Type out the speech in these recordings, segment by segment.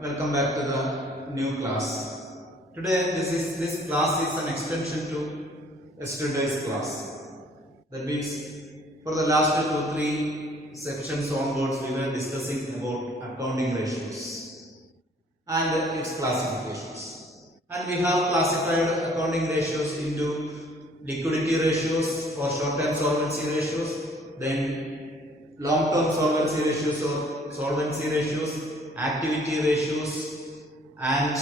Welcome back to the new class. Today this class is an extension to yesterday's class. That means for the last 2-3 sections onwards we were discussing about accounting ratios and its classifications. And we have classified accounting ratios into liquidity ratios or short-term solvency ratios, then long-term solvency ratios or solvency ratios, activity ratios, and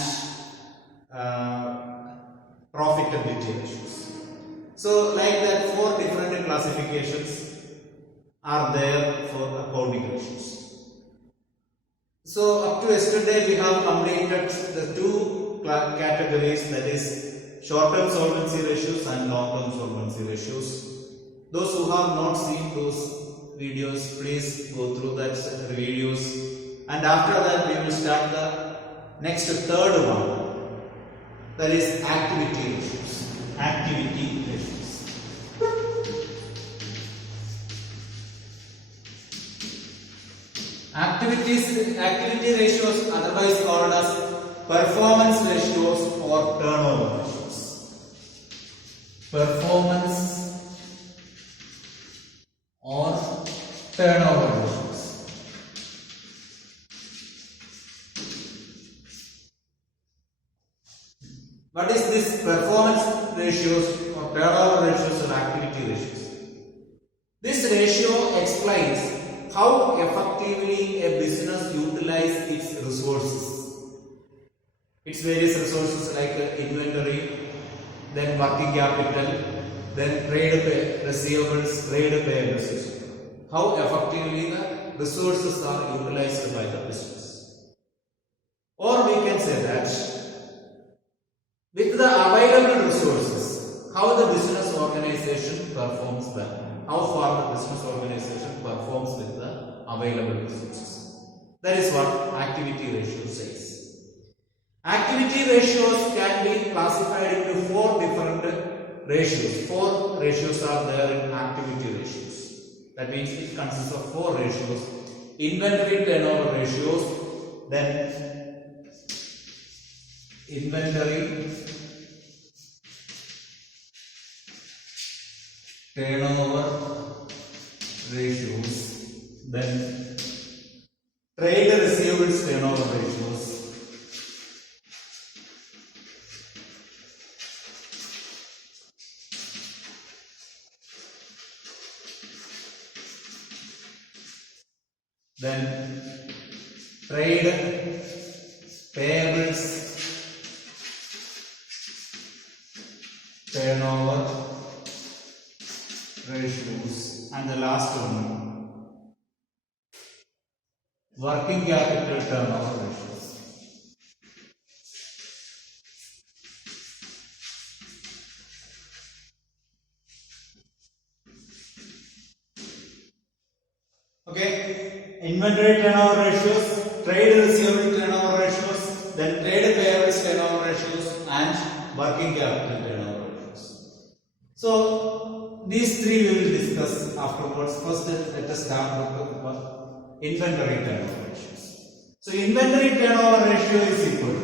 profitability ratios. So like that, 4 different classifications are there for accounting ratios. So up to yesterday we have completed the 2 categories, that is short-term solvency ratios and long-term solvency ratios. Those who have not seen those videos, please go through that videos. And after that we will start the next third one, that is activity ratios. Activity ratios. Activity ratios, otherwise called as performance ratios or turnover ratios. Performance or turnover ratios. What is this performance ratios or turnover ratios or activity ratios? This ratio explains how effectively a business utilizes its resources. Its various resources like inventory, then working capital, then trade receivables, trade payables. How effectively the resources are utilized by the business. Or we can say that with the available resources, how the business organization performs them. How far the business organization performs with the available resources. That is what activity ratio says. Activity ratios can be classified into 4 different ratios. 4 ratios are there in activity ratios. That means it consists of 4 ratios. Inventory turnover ratios, then inventory turnover ratios, then trade receivables turnover ratios, then trade payables turnover ratios, and the last one, working capital turnover ratios. Okay, inventory turnover ratios, trade receivable turnover ratios, then trade payables turnover ratios, and working capital turnover ratios. So these 3 we will discuss afterwards. First, let us start with inventory turnover ratios. So inventory turnover ratio is equal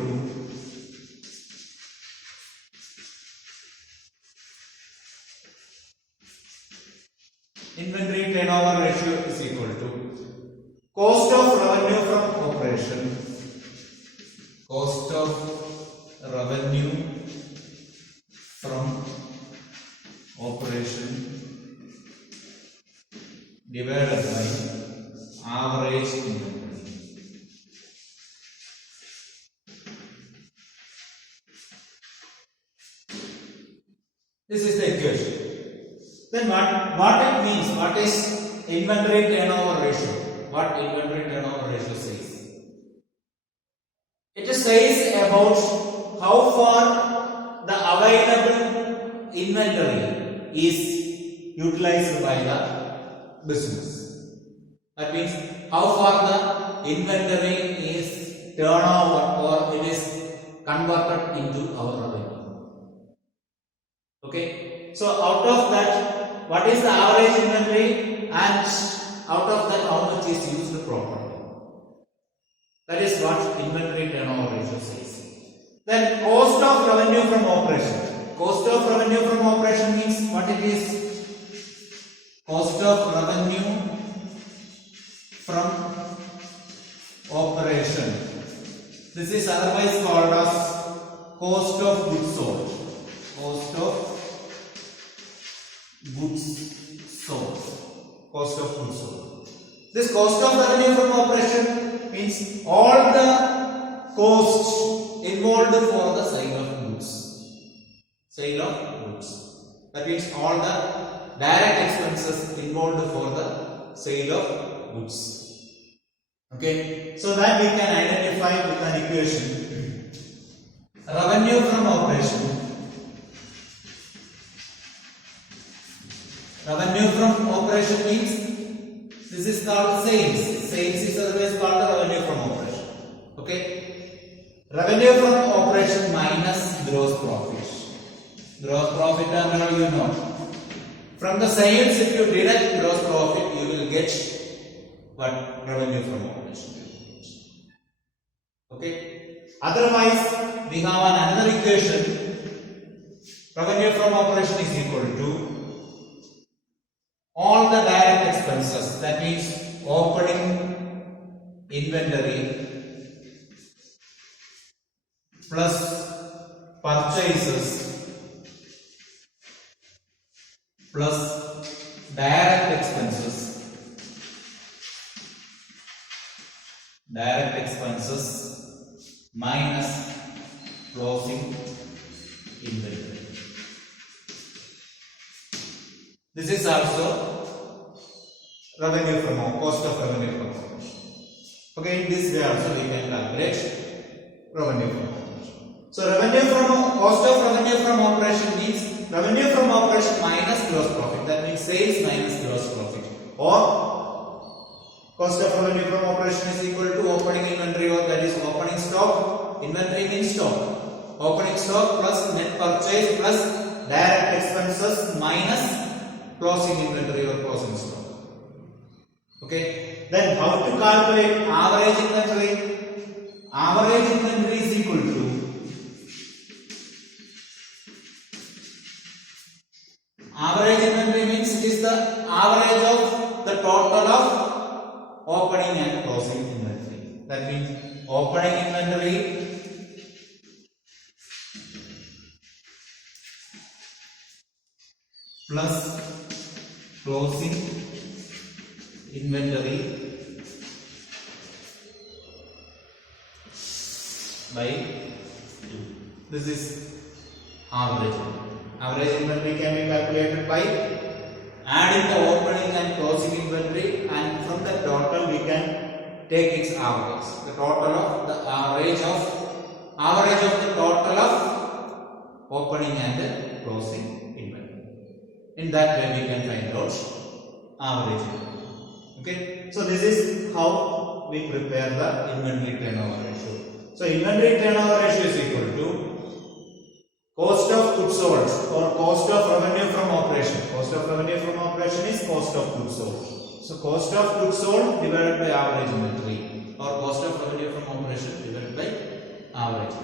to cost of revenue from operation, cost of revenue from operation divided by average inventory. This is the equation. Then what it means? What is inventory turnover ratio? What inventory turnover ratio says? It says about how far the available inventory is utilized by the business. That means how far the inventory is turnover or it is converted into our revenue. Okay, so out of that, what is the average inventory, and out of that how much is used properly? That is what inventory turnover ratio says. Then cost of revenue from operation. Cost of revenue from operation means what it is? Cost of revenue from operation. This is otherwise called as cost of goods sold. Cost of goods sold. Cost of goods sold. This cost of revenue from operation means all the costs involved for the sale of goods. Sale of goods. That means all the direct expenses involved for the sale of goods. Okay, so that we can identify with an equation. Revenue from operation. Revenue from operation means this is called sales. Sales is always called revenue from operation. Okay, revenue from operation minus gross profit. Gross profit and all you know. From the sales, if you deduct gross profit, you will get what? Revenue from operation. Okay. Otherwise, we have another equation. Revenue from operation is equal to all the direct expenses. That means opening inventory plus purchases plus direct expenses. Direct expenses minus closing inventory. This is also revenue from cost of revenue from operation. Okay, in this way also we can calculate revenue from operation. So revenue from cost of revenue from operation means revenue from operation minus gross profit. That means sales minus gross profit. Or cost of revenue from operation is equal to opening inventory, or that is opening stock. Inventory means stock. Opening stock plus net purchase plus direct expenses minus closing inventory or closing stock. Okay. Then how to calculate average inventory? Average inventory is equal to average inventory means it is the average of the total of opening and closing inventory. That means opening inventory plus closing inventory by 2. This is average. Average inventory can be calculated by adding the opening and closing inventory, and from the total we can take its average. The total of the average of the total of opening and closing inventory. In that way we can find out average. Okay. So this is how we prepare the inventory turnover ratio. So inventory turnover ratio is equal to cost of goods sold or cost of revenue from operation. Cost of revenue from operation is cost of goods sold. So cost of goods sold divided by average inventory, or cost of revenue from operation divided by average.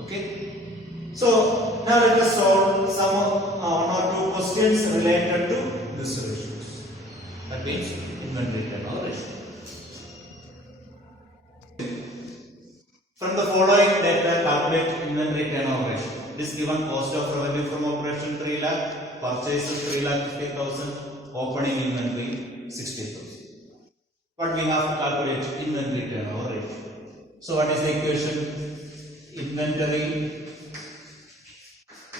Okay. So now let us solve some one or two questions related to this ratios. That means inventory turnover ratio. From the following data, calculate inventory turnover ratio. This given cost of revenue from operation 3 lakh, purchases 3 lakh 50,000, opening inventory 60,000. But we have to calculate inventory turnover ratio. So what is the equation? Inventory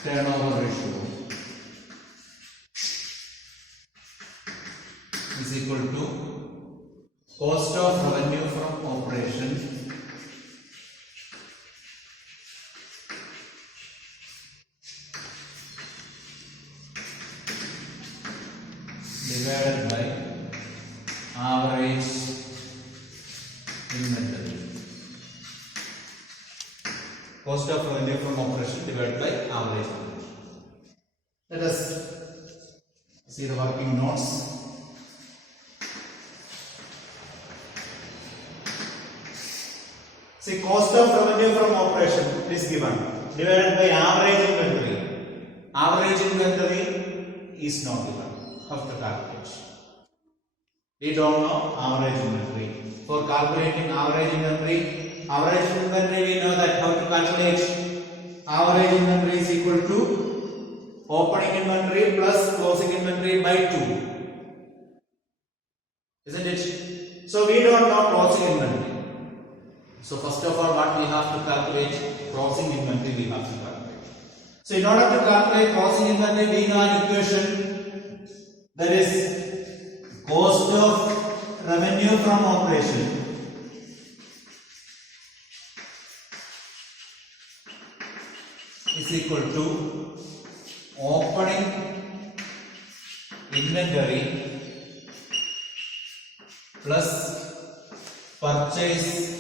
turnover ratio is equal to cost of revenue from operation divided by average inventory. Cost of revenue from operation divided by average inventory. Let us see the working notes. See, cost of revenue from operation is given divided by average inventory. Average inventory is not given. How to calculate? We don't know average inventory. For calculating average inventory we know that how to calculate. Average inventory is equal to opening inventory plus closing inventory by 2. Isn't it? So we don't know closing inventory. So first of all, what we have to calculate? Closing inventory we have to calculate. So in order to calculate closing inventory, we know an equation, that is cost of revenue from operation is equal to opening inventory plus purchase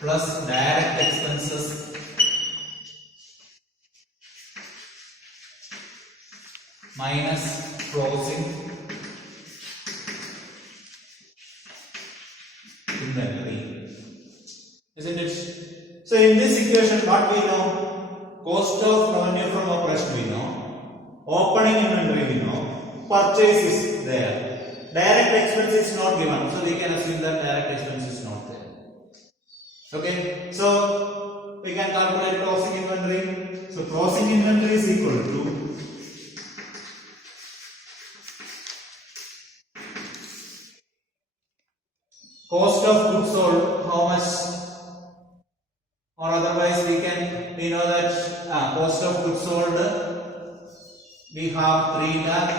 plus direct expenses minus closing inventory. Isn't it? So in this equation, what we know? Cost of revenue from operation we know, opening inventory we know, purchase is there. Direct expense is not given, so we can assume that direct expense is not there. Okay, so we can calculate closing inventory. So closing inventory is equal to cost of goods sold. How much? Or otherwise we know that cost of goods sold we have 3 lakh.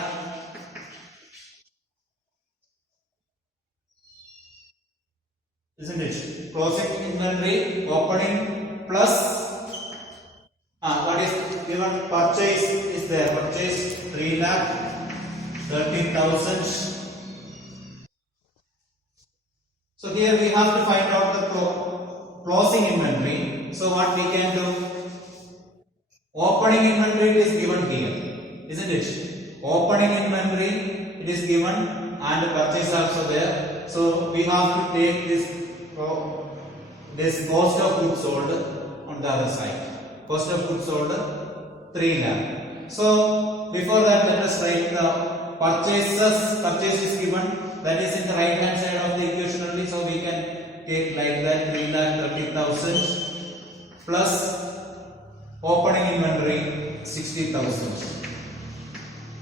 Isn't it? Closing inventory, opening plus what is given? Purchase is there. Purchase 3 lakh 13,000. So here we have to find out the closing inventory. So what we can do? Opening inventory is given here, isn't it? Opening inventory it is given and purchase also there. So we have to take this cost of goods sold on the other side. Cost of goods sold 3 lakh. So before that, let us write the purchases. Purchase is given, that is in the right hand side of the equation only. So we can take like that 3,30,000 plus opening inventory 60,000.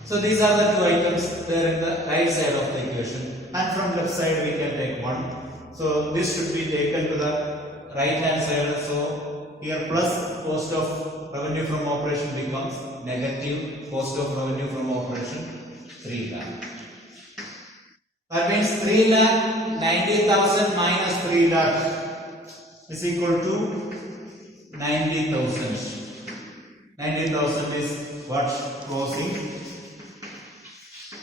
So these are the two items there in the right side of the equation, and from left side we can take 1. So this should be taken to the right hand side. So here plus cost of revenue from operation becomes negative cost of revenue from operation 3 lakh. That means 3 lakh 90,000 minus 3 lakh is equal to 90,000. 90,000 is what? Closing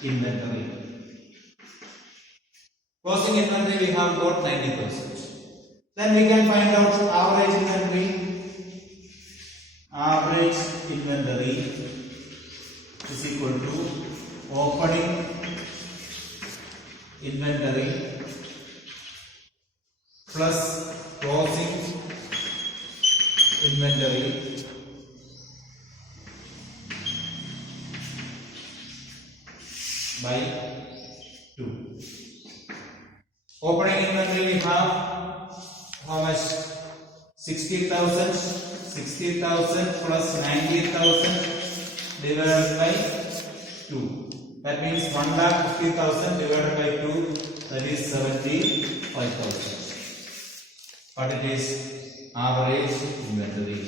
inventory. Closing inventory we have got 90,000. Then we can find out average inventory. Average inventory is equal to opening inventory plus closing inventory by 2. Opening inventory we have how much? 60,000. 60,000 plus 90,000 divided by 2. That means 1,50,000 divided by 2, that is 75,000. But it is average inventory.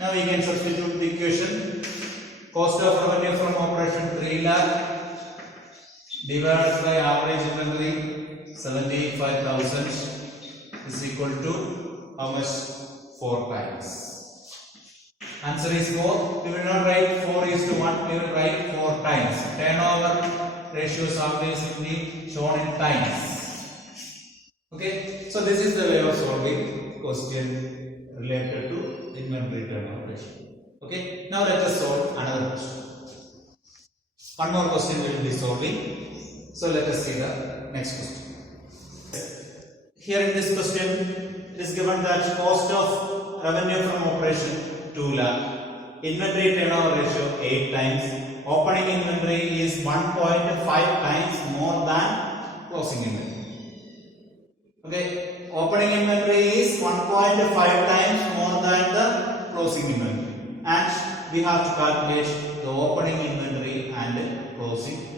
Now we can substitute the equation. Cost of revenue from operation 3 lakh divided by average inventory 75,000 is equal to how much? 4 times. Answer is 4. We will not write 4:1. We will write 4 times. Turnover ratio is always shown in times. Okay. So this is the way of solving question related to inventory turnover ratio. Okay. Now let us solve another question. One more question we will be solving. So let us see the next question. Here in this question, it is given that cost of revenue from operation 2 lakh, inventory turnover ratio 8 times, opening inventory is 1.5 times more than closing inventory. Okay, opening inventory is 1.5 times more than the closing inventory, and we have to calculate the opening inventory and closing inventory.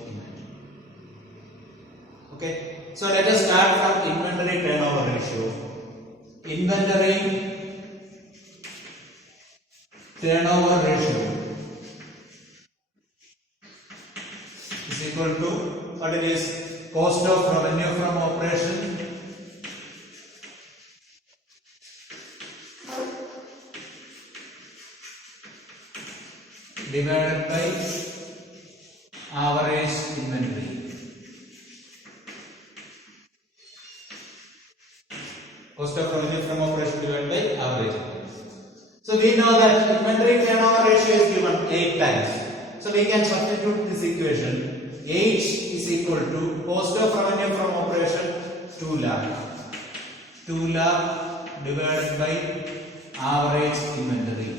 Okay, so let us start from inventory turnover ratio. Inventory turnover ratio is equal to what it is, cost of revenue from operation divided by average inventory. Cost of revenue from operation divided by average inventory. So we know that inventory turnover ratio is given 8 times. So we can substitute this equation. 8 is equal to cost of revenue from operation 2 lakh. 2 lakh divided by average inventory.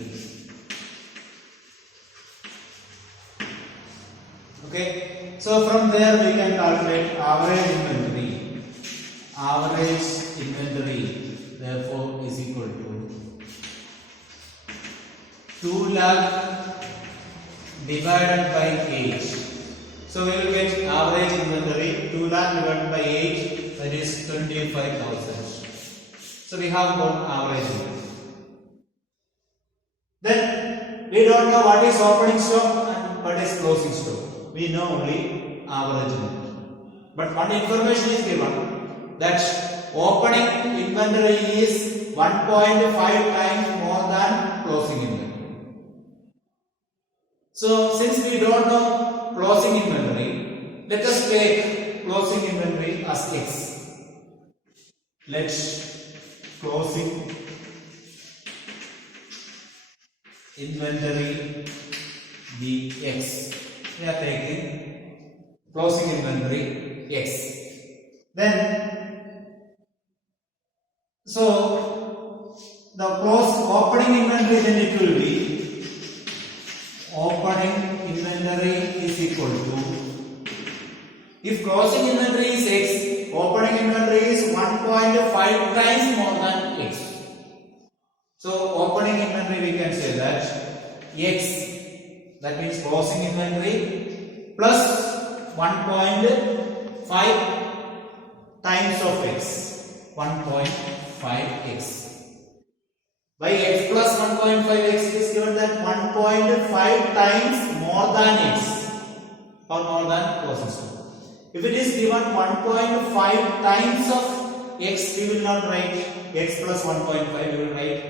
Okay, so from there we can calculate average inventory. Average inventory therefore is equal to 2 lakh divided by 8. So we will get average inventory 2 lakh divided by 8, that is 25,000. So we have got average inventory. Then we don't know what is opening stock and what is closing stock. We know only average inventory. But one information is given that opening inventory is 1.5 times more than closing inventory. So since we don't know closing inventory, let us take closing inventory as X. Let closing inventory be X. We are taking closing inventory X. Then so the opening inventory, then it will be opening inventory is equal to, if closing inventory is X, opening inventory is 1.5 times more than X. So opening inventory we can say that X, that means closing inventory plus 1.5 times of X, 1.5x. By X plus 1.5x it is given that 1.5 times more than X or more than closing stock. If it is given 1.5 times of X, we will not write X plus 1.5, we will write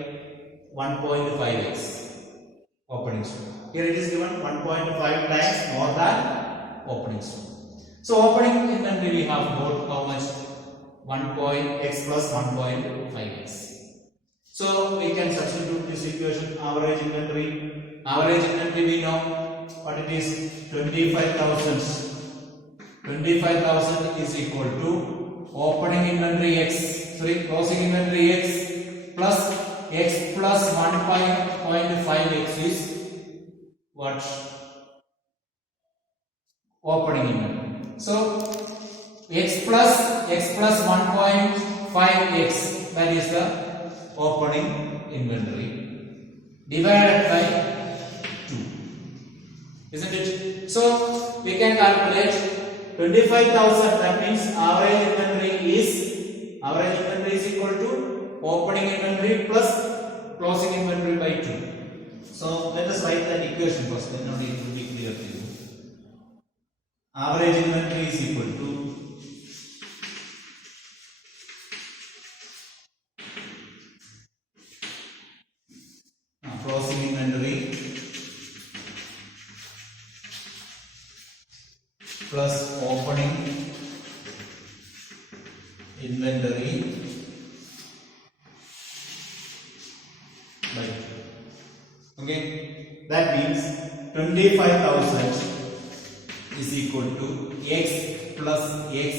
1.5x opening stock. Here it is given 1.5 times more than opening stock. So opening inventory we have got how much? 1.x plus 1.5x. So we can substitute this equation. Average inventory we know what it is, 25,000. 25,000 is equal to opening inventory X, closing inventory X plus X plus 1.5x is what? Opening inventory. So X plus 1.5x, that is the opening inventory, divided by 2, isn't it? So we can calculate 25,000, that means average inventory is equal to opening inventory plus closing inventory by 2. So let us write that equation first, then only it will be clear to you. Average inventory is equal to closing inventory plus opening inventory by 2. Okay, that means 25,000 is equal to X plus x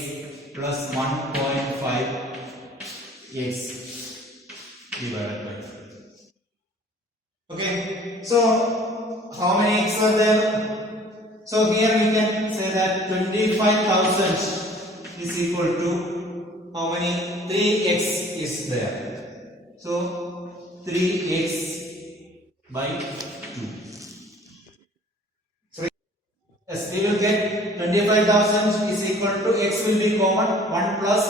plus 1.5 x divided by 2. Okay, so how many x are there? So here we can say that 25,000 is equal to how many? 3x is there. So 3x by 2. So yes, we will get 25,000 is equal to x will be common, 1 plus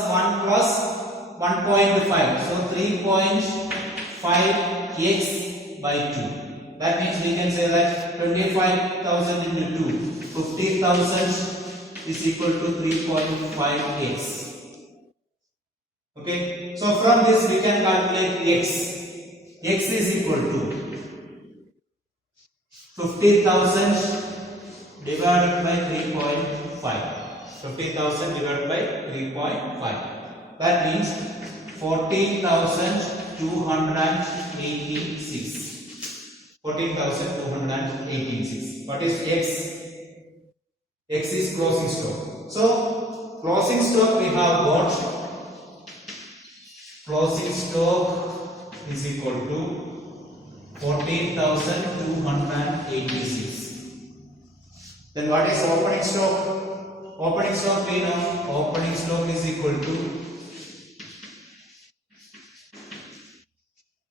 1.5. So 3.5x by 2. That means we can say that 25,000 into 2, 15,000 is equal to 3.5x. Okay, so from this we can calculate x. X is equal to 15,000 divided by 3.5. 15,000 divided by 3.5. That means 14,286. 14,286. What is x? X is closing stock. So closing stock we have got. Closing stock is equal to 14,286. Then what is opening stock? Opening stock we know. Opening stock is equal to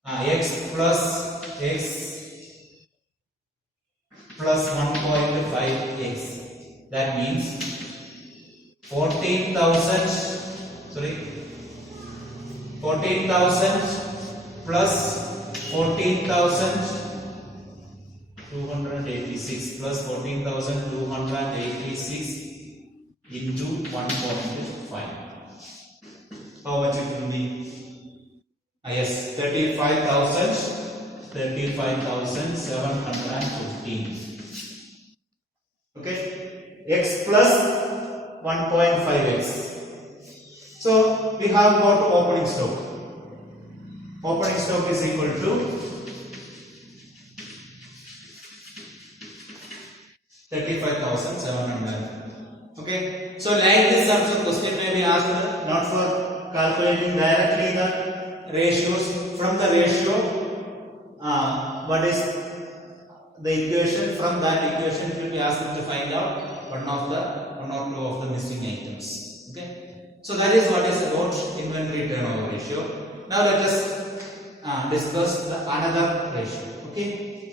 x plus x plus 1.5x. That means 14,000 plus 14,286 plus 14,286 into 1.5. How much it will be? Yes, 35,715. Okay, x plus 1.5x. So we have got opening stock. Opening stock is equal to 35,700. Okay, so like this also question may be asked, not for calculating directly the ratios. From the ratio, what is the equation? From that equation it will be asked to find out one or two of the missing items. Okay, so that is what is about inventory turnover ratio. Now let us discuss another ratio. Okay,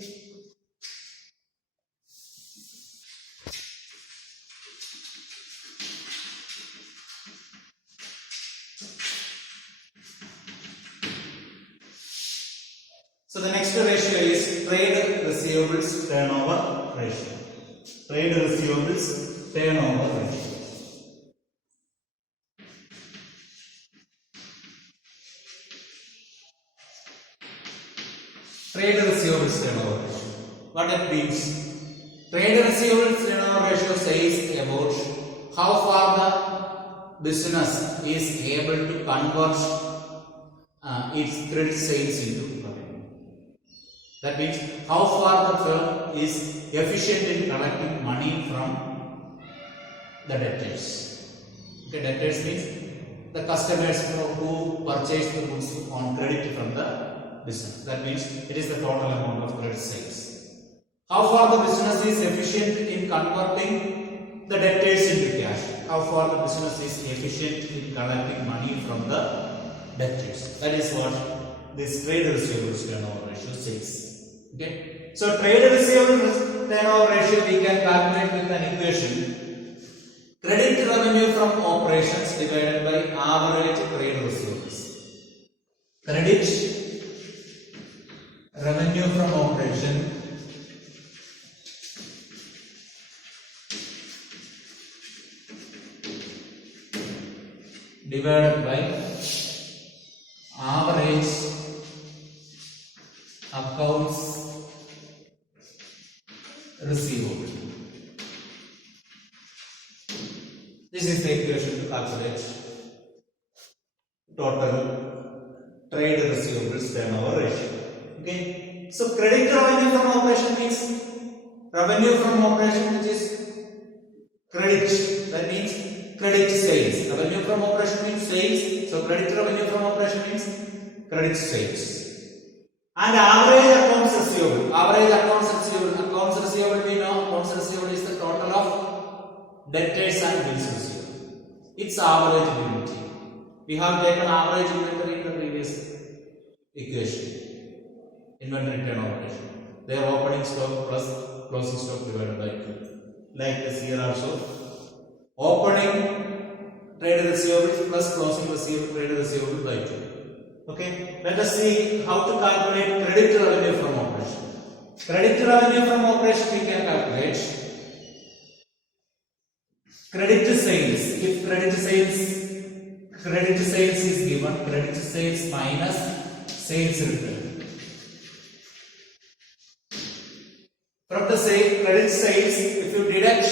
so the next ratio is trade receivables turnover ratio. Trade receivables turnover ratio. Trade receivables turnover ratio. What it means? Trade receivables turnover ratio says about how far the business is able to convert its credit sales into revenue. That means how far the firm is efficient in collecting money from the debtors. Okay, debtors means the customers who purchase the goods on credit from the business. That means it is the total amount of credit sales. How far the business is efficient in converting the debtors into cash. How far the business is efficient in collecting money from the debtors. That is what this trade receivables turnover ratio says. Okay. So trade receivables turnover ratio we can calculate with an equation. Credit revenue from operations divided by average trade receivables. Credit revenue from operation divided by average accounts receivable. This is the equation to calculate total trade receivables turnover ratio. Okay, so credit revenue from operation means revenue from operation which is credit. That means credit sales. Revenue from operation means sales. So credit revenue from operation means credit sales. And average accounts receivable. Average accounts receivable. Accounts receivable we know. Accounts receivable is the total of debtors and bills receivable. It's average inventory. We have taken average inventory in the previous equation. Inventory turnover ratio. Their opening stock plus closing stock divided by 2. Like this here also. Opening trade receivables plus closing receivable trade receivable by 2. Okay, let us see how to calculate credit revenue from operation. Credit revenue from operation we can calculate credit sales. If credit sales is given, credit sales minus sales return. From the same credit sales, if you deduct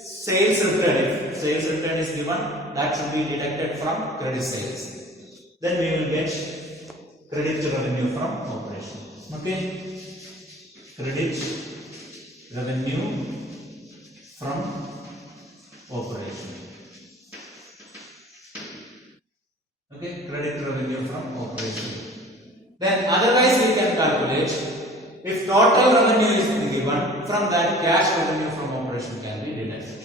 sales return, if sales return is given, that should be deducted from credit sales. Then we will get credit revenue from operation. Okay, credit revenue from operation. Okay, credit revenue from operation. Then otherwise we can calculate if total revenue is given, from that cash revenue from operation can be deducted.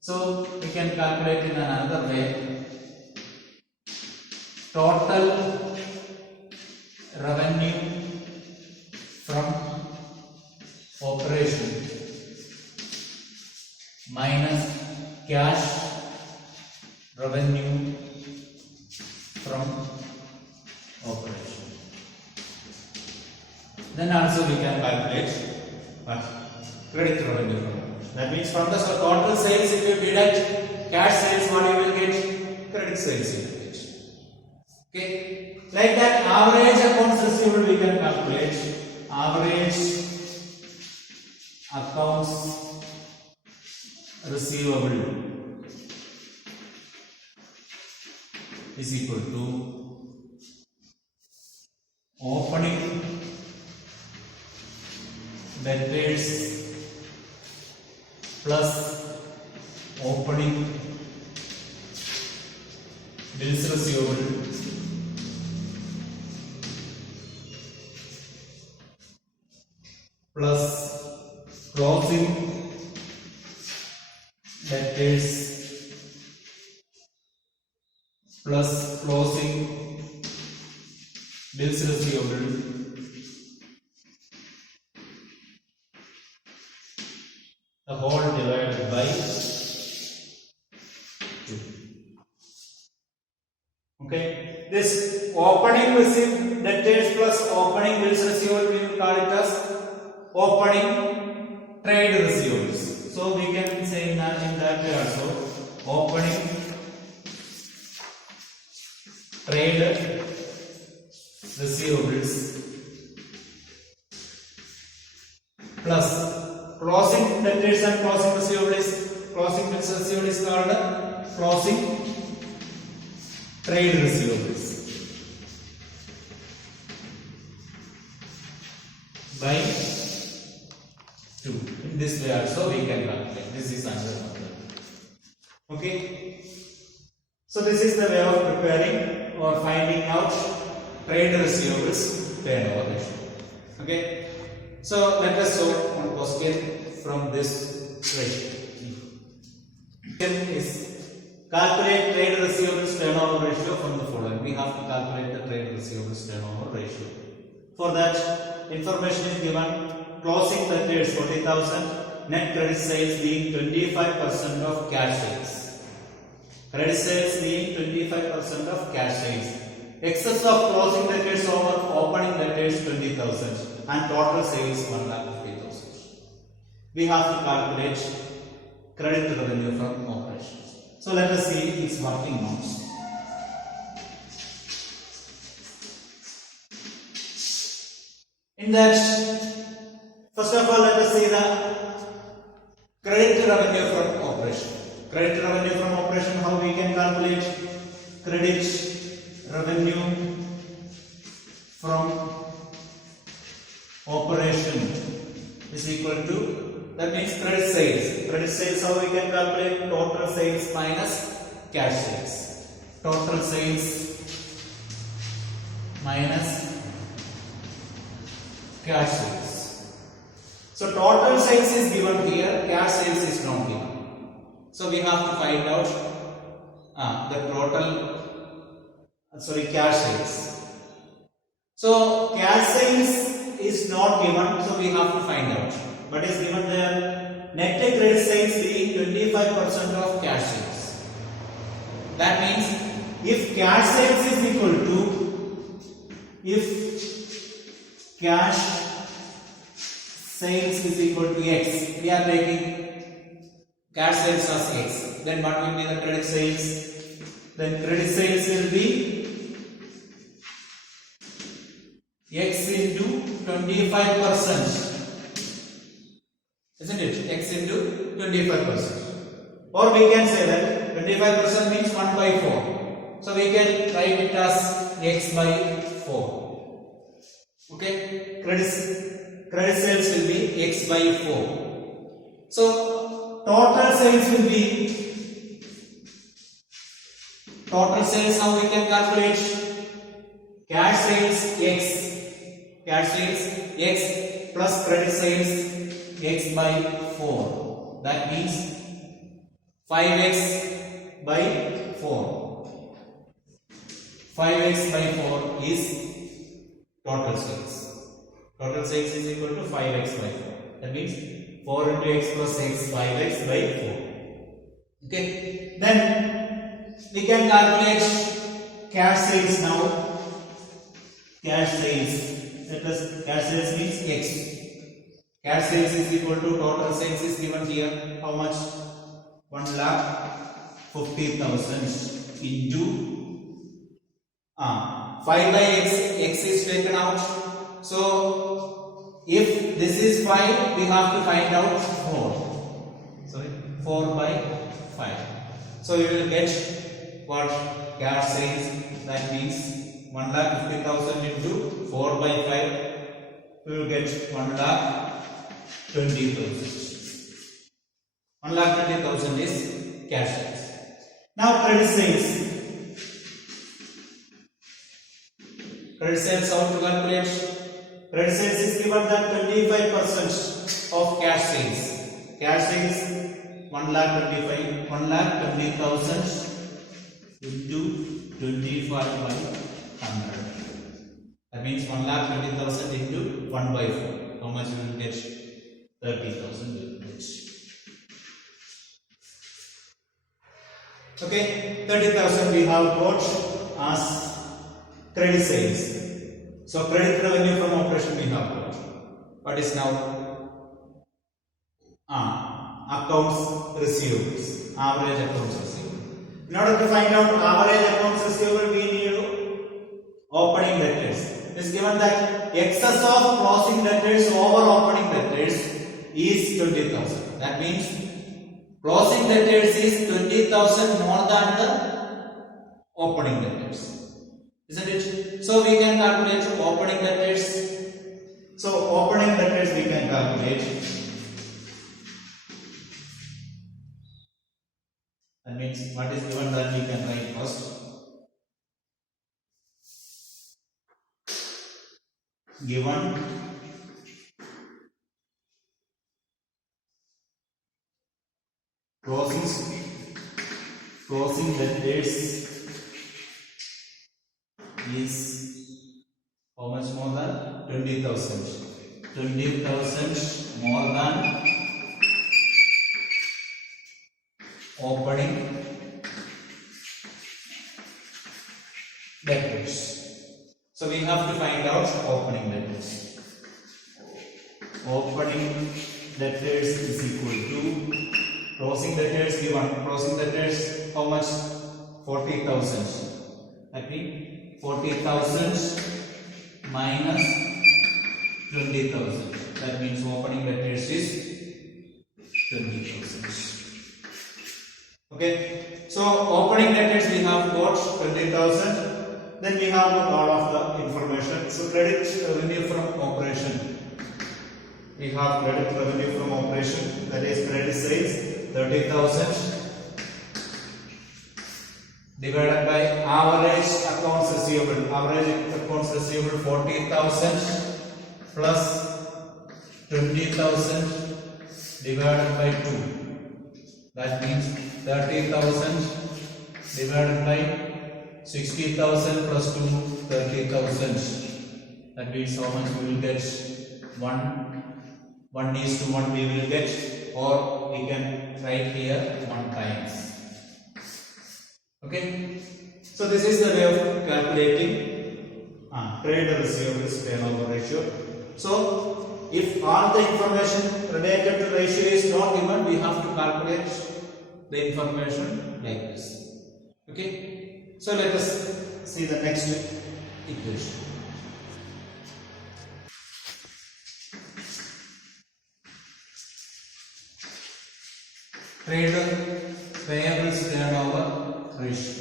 So we can calculate in another way. Total revenue from operation minus cash revenue from operation. Then also we can calculate credit revenue from operation. That means from the total sales, if you deduct cash sales, what you will get? Credit sales you will get. Okay, like that average accounts receivable we can calculate. Average accounts receivable is equal to opening debtors plus opening bills receivable plus closing debtors plus closing bills receivable the whole divided by 2. Okay, this opening receipt debtors plus opening bills receivable we will call it as opening trade receivables. So we can say in that way also opening trade receivables plus closing debtors and closing receivables. Closing bills receivable is called closing trade receivables by 2. In this way also we can calculate. This is another method. Okay. So this is the way of preparing or finding out trade receivables turnover ratio. Okay. So let us solve one question from this ratio. Question is calculate trade receivables turnover ratio from the following. We have to calculate the trade receivables turnover ratio. For that, information is given. Closing debtors 40,000, net credit sales being 25% of cash sales. Credit sales being 25% of cash sales. Excess of closing debtors over opening debtors 20,000 and total sales 1,50,000. We have to calculate credit revenue from operations. So let us see its working notes. In that, first of all, let us see the credit revenue from operation. Credit revenue from operation, how we can calculate credit revenue from operation is equal to, that means credit sales. Credit sales, how we can calculate total sales minus cash sales. Total sales minus cash sales. So total sales is given here, cash sales is not given. So we have to find out the total, cash sales. So cash sales is not given, so we have to find out. But is given there, net credit sales being 25% of cash sales. That means if cash sales is equal to, if cash sales is equal to X, we are taking cash sales as X, then what will be the credit sales? Then credit sales will be X into 25%. Isn't it? X into 25%. Or we can say that 25% means 1 by 4. So we can write it as X by 4. Okay? Credit sales will be X by 4. So total sales will be, total sales how we can calculate? Cash sales X. Cash sales X plus credit sales X by 4. That means 5X by 4. 5X by 4 is total sales. Total sales is equal to 5X by 4. That means 4 into X plus X, 5X by 4. Okay. Then we can calculate cash sales now. Cash sales. Let us, cash sales means X. Cash sales is equal to total sales is given here. How much? 1,50,000 into 5 by X. X is taken out. So if this is 5, we have to find out 4 by 5. So you will get what? Cash sales. That means 1,50,000 into 4 by 5. We will get 1,20,000. 1,20,000 is cash sales. Now credit sales. Credit sales, how to calculate? Credit sales is given that 25% of cash sales. Cash sales 1,20,000 into 25 by 100. That means 1,20,000 into 1 by 4. How much you will get? 30,000 you will get. Okay, 30,000 we have got as credit sales. So credit revenue from operation we have got. What is now? Accounts receivables. Average accounts receivable. In order to find out average accounts receivable, we need opening debtors. It is given that excess of closing debtors over opening debtors is 20,000. That means closing debtors is 20,000 more than the opening debtors. Isn't it? So we can calculate opening debtors. So opening debtors we can calculate. That means what is given that we can write first. Given closing debtors is how much more than 20,000. 20,000 more than opening debtors. So we have to find out opening debtors. Opening debtors is equal to closing debtors given. Closing debtors how much? 40,000. That means 40,000 minus 20,000. That means opening debtors is 20,000. Okay. So opening debtors we have got 20,000. Then we have got all of the information. So credit revenue from operation. We have credit revenue from operation, that is credit sales 30,000 divided by average accounts receivable. Average accounts receivable 40,000 plus 20,000 divided by 2. That means 30,000 divided by 60,000 plus 2, 30,000. That means how much we will get? 1:1 we will get, or we can write here 1 times. Okay. So this is the way of calculating trade receivables turnover ratio. So if all the information related to ratio is not given, we have to calculate the information like this. Okay. So let us see the next equation. Trade payables turnover ratio.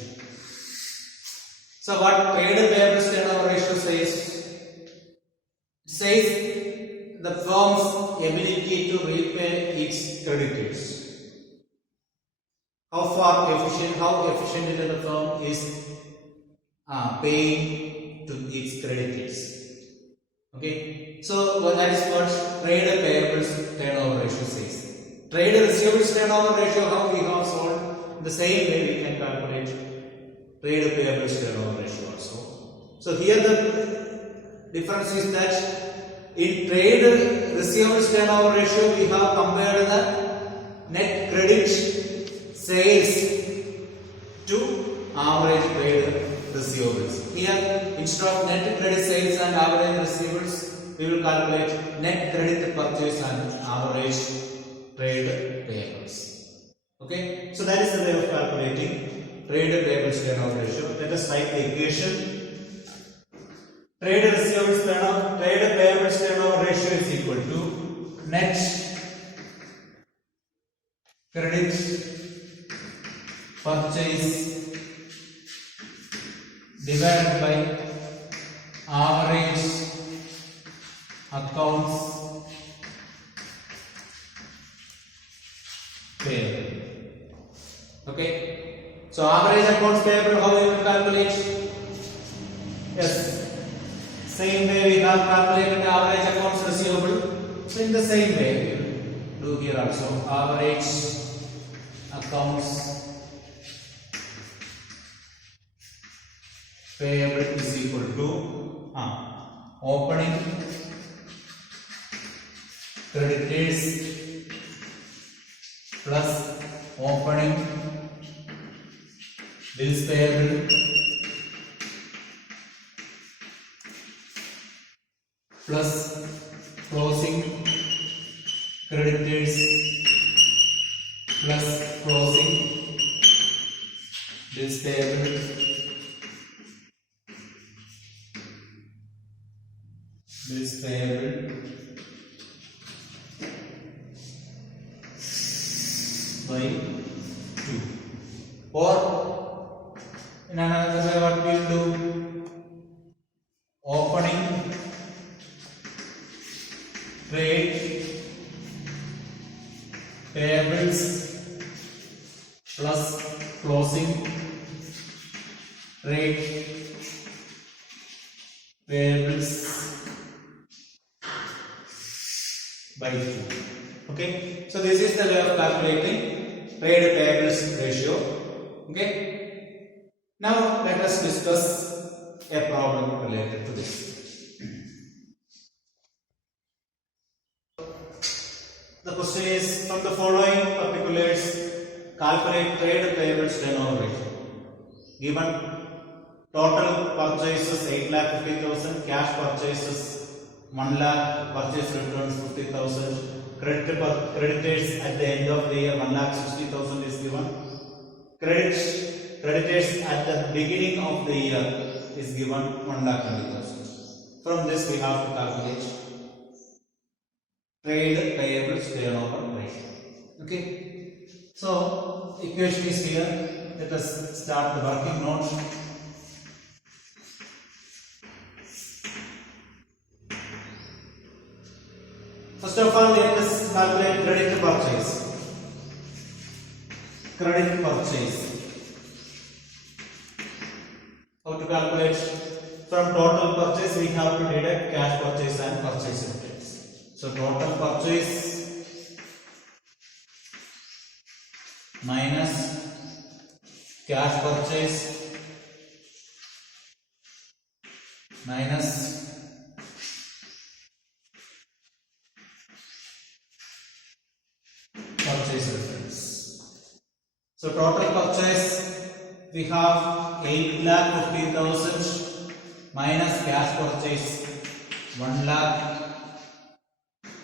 So what trade payables turnover ratio says? Says the firm's ability to repay its creditors. How efficient the firm is paying to its creditors. Okay, so that is what trade payables turnover ratio says. Trade receivables turnover ratio, how we have solved? The same way we can calculate trade payables turnover ratio also. So here the difference is that in trade receivables turnover ratio we have compared the net credit sales to average trade receivables. Here instead of net credit sales and average receivables, we will calculate net credit purchase and average trade payables. Okay, so that is the way of calculating trade payables turnover ratio. Let us write the equation. Trade payables turnover ratio is equal to net credit purchase divided by average accounts payable. Okay, so average accounts payable, how we will calculate? Yes, same way we have calculated average accounts receivable. So in the same way we will do here also. Average accounts payable is equal to opening creditors plus opening bills payable plus closing creditors plus closing bills payable by 2. Or in another way, what we will do? Opening trade payables plus closing trade payables by 2. Okay, so this is the way of calculating trade payables ratio. Okay, now let us discuss a problem related to this. The question is, from the following particulars, calculate trade payables turnover ratio. Given total purchases 8,50,000, cash purchases 1 lakh, purchase returns 50,000, creditors at the end of the year 1,60,000 is given. Creditors at the beginning of the year is given 1,20,000. From this we have to calculate trade payables turnover ratio. Okay, so equation is here. Let us start the working note. First of all, let us calculate credit purchase. Credit purchase. to calculate from total purchase, we have to deduct cash purchase and purchase returns. So total purchase minus cash purchase minus purchase returns. So total purchase we have 8,50,000 minus cash purchase 1 lakh,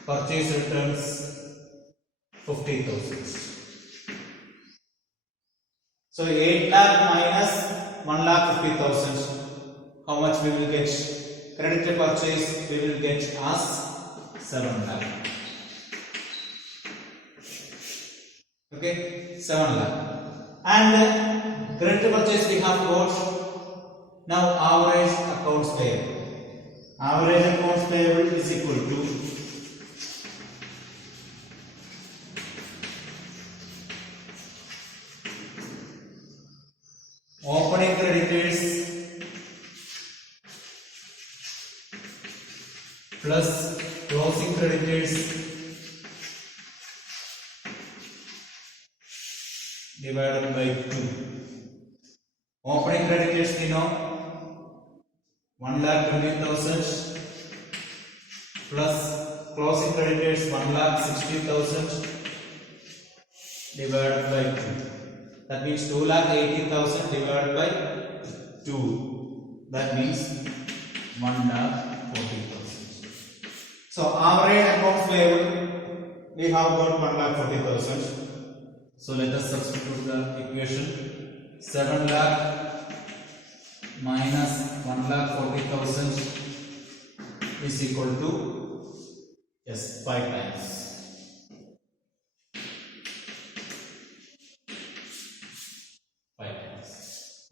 purchase returns 50,000. So 8 lakh minus 1 lakh 50,000. How much we will get? Credited purchase we will get as 7 lakh. Okay, 7 lakh. And credited purchase we have got. Now average accounts payable. Average accounts payable is equal to opening creditors plus closing creditors divided by 2. Opening creditors we know 1,20,000 plus closing creditors 1,60,000 divided by 2. That means 2,80,000 divided by 2. That means 1,40,000. So average accounts payable we have got 1,40,000. So let us substitute the equation. 7 lakh minus 1,40,000 is equal to 5 times.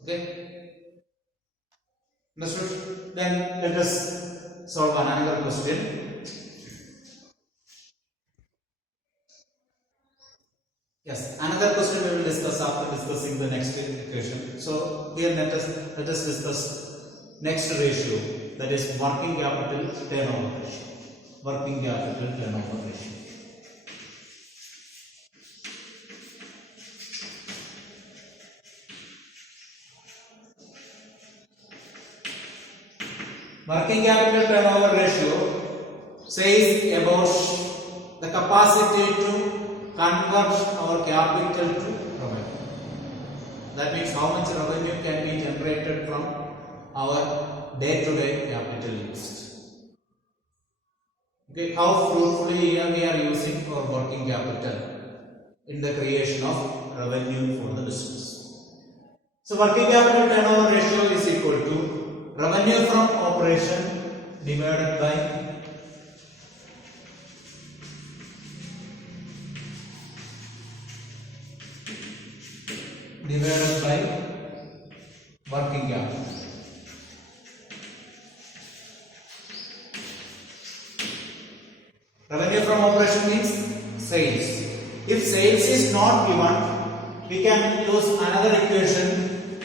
Okay. Understood? Then let us solve another question. Yes, another question we will discuss after discussing the next equation. So here let us discuss next ratio, that is working capital turnover ratio. Working capital turnover ratio. Working capital turnover ratio says about the capacity to convert our capital to revenue. That means how much revenue can be generated from our day-to-day capital used. Okay, how fruitfully here we are using our working capital in the creation of revenue for the business. So working capital turnover ratio is equal to revenue from operation divided by working capital. Revenue from operation means sales. If sales is not given, we can use another equation,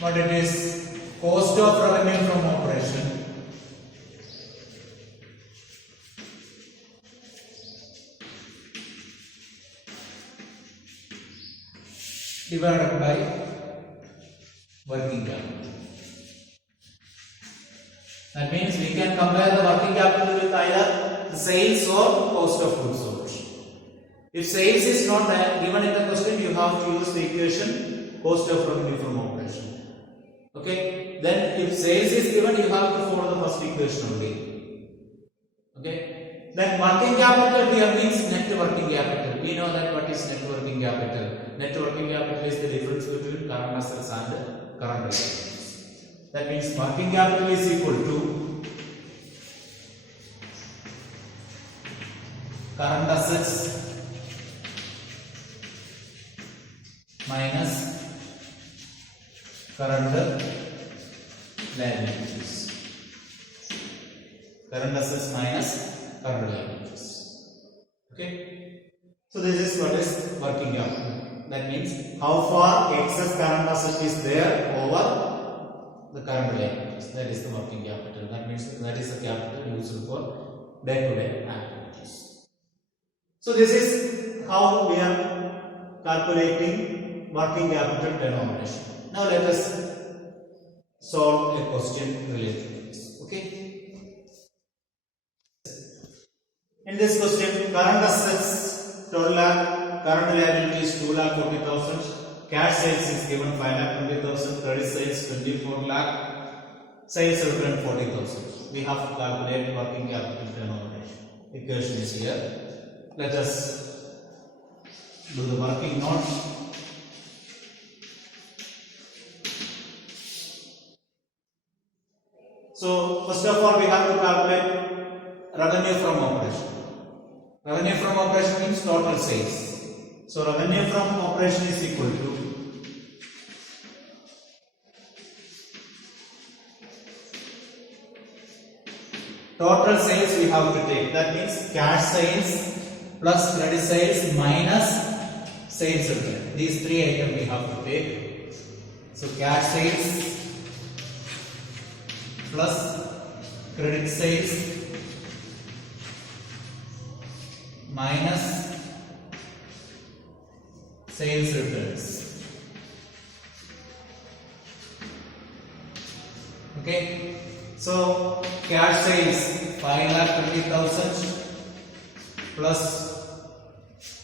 but it is cost of revenue from operation divided by working capital. That means we can compare the working capital with either the sales or cost of goods sold. If sales is not given in the question, you have to use the equation cost of revenue from operation. Okay, then if sales is given, you have to follow the first equation only. Okay, then working capital here means net working capital. We know that what is net working capital. Net working capital is the difference between current assets and current liabilities. That means working capital is equal to current assets minus current liabilities. Current assets minus current liabilities. Okay. So this is what is working capital. That means how far excess current asset is there over the current liabilities. That is the working capital. That means that is the capital used for day-to-day activities. So this is how we are calculating working capital turnover ratio. Now let us solve a question related to this. Okay. In this question, current assets 12 lakh, current liabilities 2 lakh 40,000, cash sales is given 5 lakh 20,000, credit sales 24 lakh, sales return 40,000. We have to calculate working capital turnover ratio. Equation is here. Let us do the working note. So first of all, we have to calculate revenue from operation. Revenue from operation means total sales. So revenue from operation is equal to total sales we have to take. That means cash sales plus credit sales minus sales return. These three items we have to take. So cash sales plus credit sales minus sales returns. Okay, so cash sales 5,20,000 plus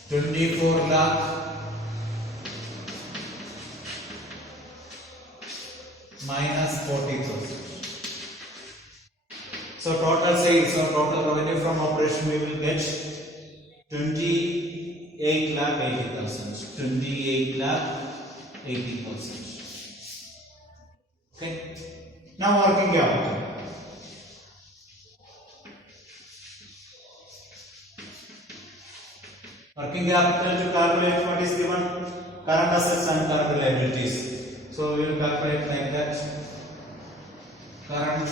24 lakh minus 40,000. So total sales or total revenue from operation we will get 28 lakh 80,000. 28 lakh 80,000. Okay. Now working capital. Working capital to calculate what is given current assets and current liabilities. So we will calculate like that. Current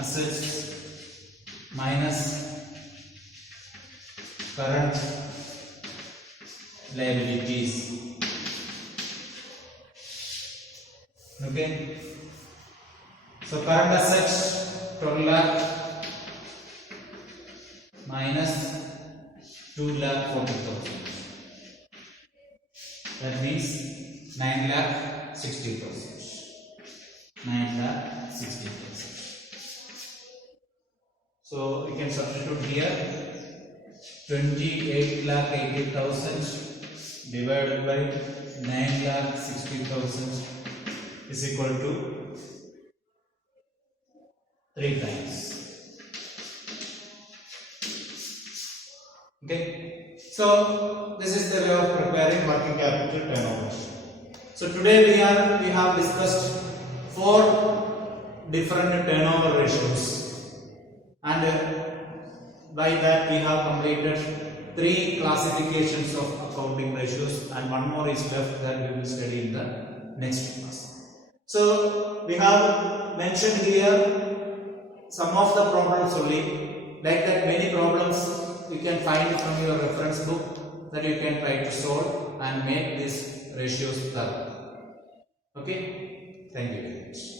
assets minus current liabilities. Okay. So current assets 12 lakh minus 2 lakh 40,000. That means 9 lakh 60,000. 9 lakh 60,000. So we can substitute here 28 lakh 80,000 divided by 9 lakh 60,000 is equal to 3 times. Okay, so this is the way of preparing working capital turnover. So today we have discussed 4 different turnover ratios, and by that we have completed 3 classifications of accounting ratios, and one more is left that we will study in the next class. So we have mentioned here some of the problems only, like that many problems you can find from your reference book that you can try to solve and make these ratios thorough. Okay, thank you very much.